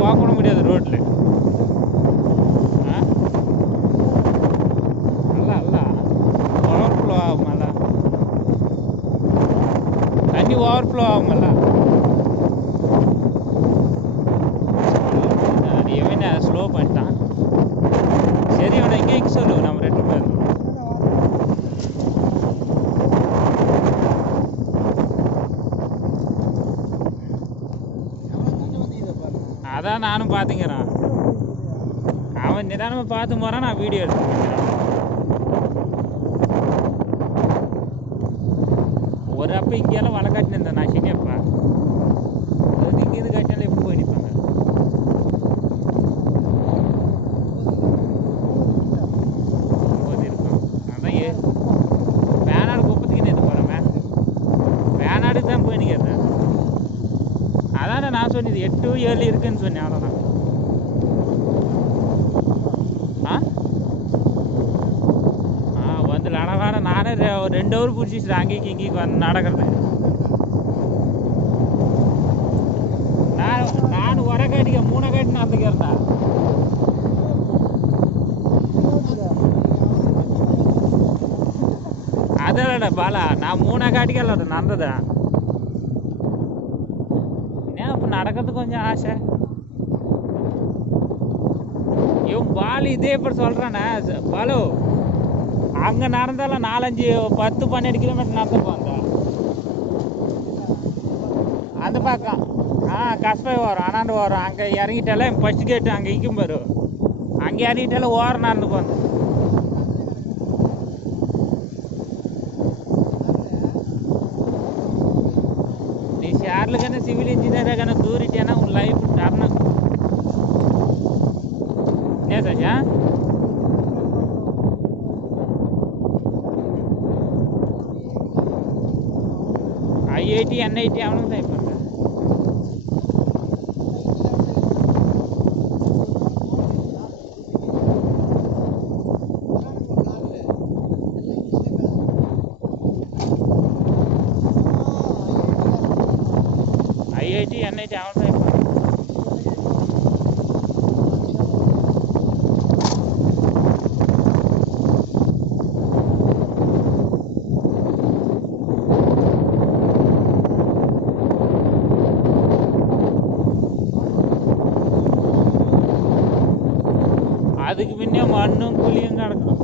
போக கூட முடியாது ரோட்ல. அல்ல அல்ல ஓவர்ஃப்ளோ ஆகுமல்ல, தண்ணி ஓவர்ஃப்ளோ ஆகுமல்ல. இவன் ஸ்லோ பண்ணிட்டான். சரி அவனை எங்கேயும் சொல்லு, நம்ம 2 பேர். அதான் நானும் பார்த்துக்கிறேன். அவன் நிதானமாக பார்த்து போகிறான், நான் வீடியோ எடுத்துக்கிறேன். ஒரு அப்போ இங்கேயெல்லாம் வலை காட்டினிருந்தேன் நான் சின்னப்பா. அது இங்கேருந்து காட்டினாலும் எப்படி போய் நிற்பாங்க? இருக்கும். அதான் வேணாடு குப்பத்துக்கு நேற்று போகிறேன். வேணாடுக்கு தான் போய் நிற்கிறேன். அதானே நான் சொன்னது 8 7 இருக்குன்னு சொன்னேன். அவ்வளோதான். வந்து நடவாட நானே 2 ஹவர் பிடிச்சிட்டு அங்கேயும் இங்கேயும் வந்து நடக்கிறது. நான் வர காட்டிக்க 3 காட்டி நடந்துக்கிறேன்டா. அதோட பாலா நான் 3 காட்டிக்கல நடந்ததேன். நடக்கிறது கொஞ்சம் ஆசை. இவன் பாலு இதே இப்படி சொல்கிறானே பாலு, அங்கே நடந்தாலும் 4 5 10 12 கிலோமீட்டர் நடந்துப்போம். அந்த பக்கம் கஷ்டம் வரும், அண்ணாண்டு வரும். அங்கே இறங்கிட்டாலே ஃபஸ்ட் கேட்டு அங்கே இங்கும் பாரு, அங்கே இறங்கிட்டாலே ஓரம் நடந்து போங்க. நீ ஷேர்ல கన్నా சிவில் ఇంజనీర్ కన్నా దూరిటేనా ఉన్ లైఫ్ టర్న్ నేసా ఐఐటి ఎన్ఐటి అవడం అయిపోతుంది. ఐఐటి ఎన్ఐటి అవడం అయిపోతుంది. அதுக்கு முன்னே மண்ணும் குழியும் கிடக்கும்.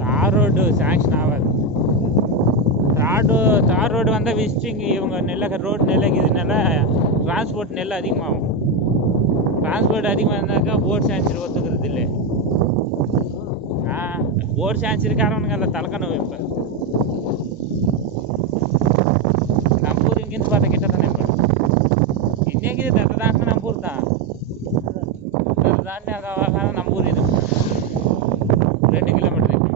தார் ரோடு சாங்ஷன் ஆகாது. தார் ரோடு வந்தால் விசிட்டிங் இவங்க ரோடு நெல்லைக்குதுனால டிரான்ஸ்போர்ட் நெல் அதிகமாகும். டிரான்ஸ்போர்ட் அதிகமாக இருந்தாக்கா போட் சான்சரி ஒத்துக்கிறது இல்லை. போட் சான்சரிக்காரவனுங்க தலைக்கணும் வைப்பேன். நம்பூர் இங்கேருந்து பார்த்தா கிட்ட தானே இப்போ இன்னைக்கு தத்தை தாண்டி நம்பூர் தான். தத்தை தாண்டி அதை நம்பூர் இது 2 கிலோமீட்டர் இருக்கு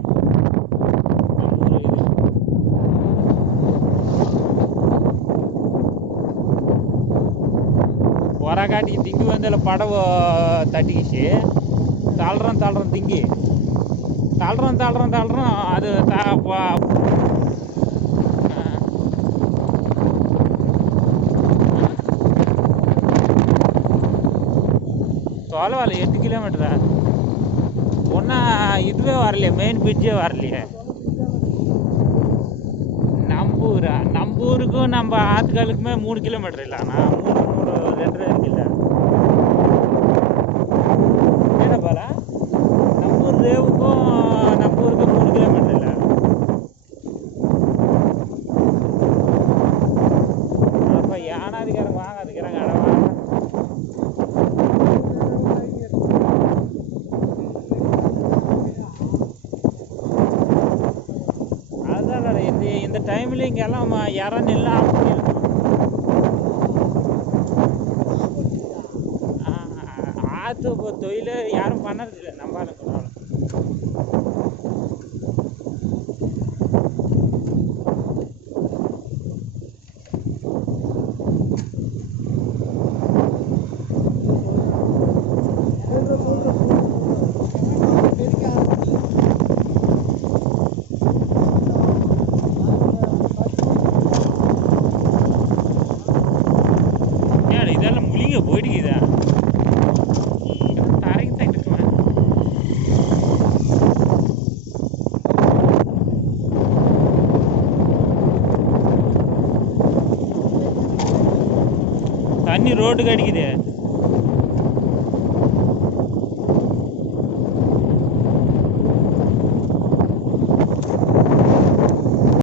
நம்பூர் இது. போராக்காட்டிக்கு திங்கி வந்து படவை தட்டிக்கிச்சு தள்ளுறோம் திங்கி தள்ளுறோம் அது தொலைவால 8 கிலோமீட்டரா ஒன்றா இதுவே வரலையே, மெயின் பிரிட்ஜே வரலையே. நம்பூருக்கும் நம்ம ஆத்துக்காலுக்குமே 3 கிலோமீட்டர் இல்லை. நான் 2 இல்லை என்ன பாலா, நம்பூர் ரேவுக்கும் நம்பூருக்கும் 3 கிலோமீட்டர் இல்லை. அப்போ யானாதிக்காரங்க வாங்காதுக்கிறாங்க அடவா. அதுதான் இந்த டைமில் இங்கெல்லாம் யாரும் எல்லாம் ஆற்று தொழில் யாரும் பண்ணறதில்லை நம்ம ஆளுங்களால. தண்ணி ரோட்டுக்கு அடிக்குது.